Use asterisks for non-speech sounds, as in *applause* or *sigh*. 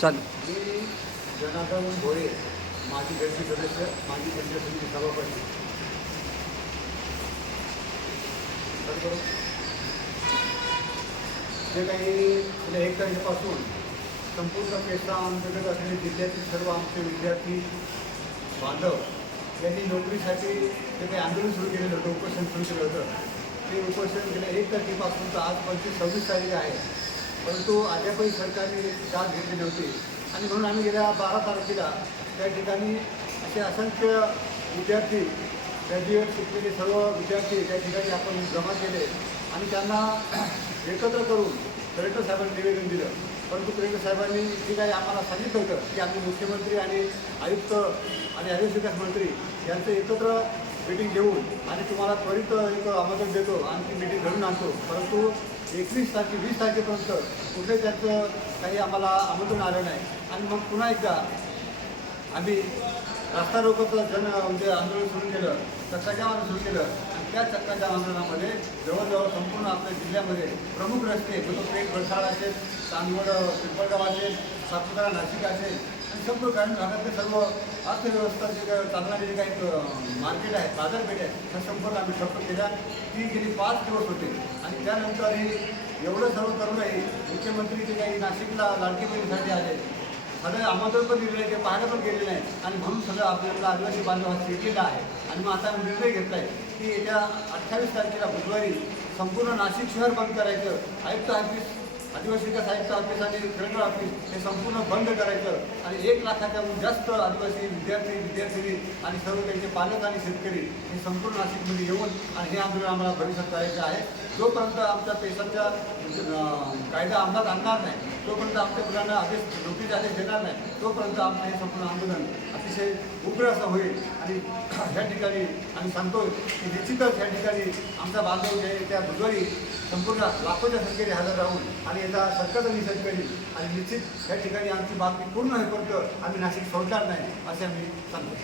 चालेल. मी जनार्दन भोळे माजी गटची सदस्य माजी पंचायत समिती सभापती जे काही गेल्या एक तारखेपासून संपूर्ण पेसा अंतर्गत असलेले जिल्ह्यातील सर्व आमचे विद्यार्थी बांधव यांनी नोकरीसाठी जे काही आंदोलन सुरू केलेलं होतं उपोषण सुरू केलं होतं ते उपोषण गेल्या एक तारखेपासून तर आज सव्वीस तारीख आहे. परंतु अद्यापही सरकारने दाद घेतली नव्हती आणि म्हणून आम्ही गेल्या बारा तारखेला त्या ठिकाणी असे असंख्य विद्यार्थी ग्रॅज्युएट शिकलेले सर्व विद्यार्थी त्या ठिकाणी आपण जमा केले. आणि त्यांना एकत्र करून कलेक्टर साहेबांनी निवेदन दिलं. परंतु कलेक्टर साहेबांनी जे काही आम्हाला सांगितलं होतं की आम्ही मुख्यमंत्री आणि आयुक्त आणि आदिवासी विकास मंत्री यांचं एकत्र मिटिंग घेऊन आणि तुम्हाला त्वरित एक आमंत्रण देतो आणि ती मिटिंग घडून आणतो. परंतु एकवीस तारखे वीस तारखेपर्यंत कुठे त्याचं काही आम्हाला आमंत्रण आलं नाही. आणि मग पुन्हा एकदा आम्ही रास्ता रोकोचं जन म्हणजे आंदोलन सुरू केलं चक्काजाम सुरू केलं. आणि त्या चक्काजाम आंदोलनामध्ये जवळजवळ संपूर्ण आपल्या जिल्ह्यामध्ये प्रमुख रस्ते म्हणजे पेठ बरसाळ असेल चांदवड पिंपळगाव असेल सापुतारा नाशिक असेल आणि सर्व भागातले सर्व अर्थव्यवस्था जे काय चालणारे जे काही मार्केट आहे बाजारपेठ आहे त्या संपूर्ण आम्ही ठप्प केल्या. ती गेली पाच दिवस होते. आणि त्यानंतर हे एवढं सर्व करून आहे मुख्यमंत्री जे काही नाशिकला लाडकी बहिणीसाठी आले सगळे आमंत्रण पण दिलेलं आहे ते पाहायला पण गेलेलं आहे. आणि म्हणून सगळं आपल्याला आदिवासी बांधव हा शिरलेला आहे. आणि मग आता निर्णय घेतला आहे की येत्या अठ्ठावीस तारखेला बुधवारी संपूर्ण नाशिक शहर बंद करायचं. आयुक्त ऑफिस आदिवासी विकास आयुक्त ऑफिस आणि कलेक्टर ऑफिस हे संपूर्ण बंद करायचं आणि एक लाखाच्याहून जास्त आदिवासी विद्यार्थी विद्यार्थिनी आणि सर्व त्यांचे पालक आणि शेतकरी हे संपूर्ण नाशिकमध्ये येऊन आणि हे आंदोलन आम्हाला भविष्यात करायचं आहे. जोपर्यंत आमच्या पेशांच्या कायदा अंमलात आणणार नाही तोपर्यंत आमच्या मुलांना आदेश नोकरीचे आदेश देणार नाही. तोपर्यंत आमचं हे संपूर्ण आंदोलन अतिशय उग्र असं होईल. आणि *clears throat* ह्या ठिकाणी आम्ही सांगतो की निश्चितच ह्या ठिकाणी आमचा बांधव जे त्या बुधवारी संपूर्ण लाखोच्या संख्येने हजर राहून आणि याचा सरकारचा निषेध करील. आणि निश्चित ह्या ठिकाणी आमची मागणी पूर्ण होईपर्यंत आम्ही नाशिक सोडणार नाही असे आम्ही सांगतो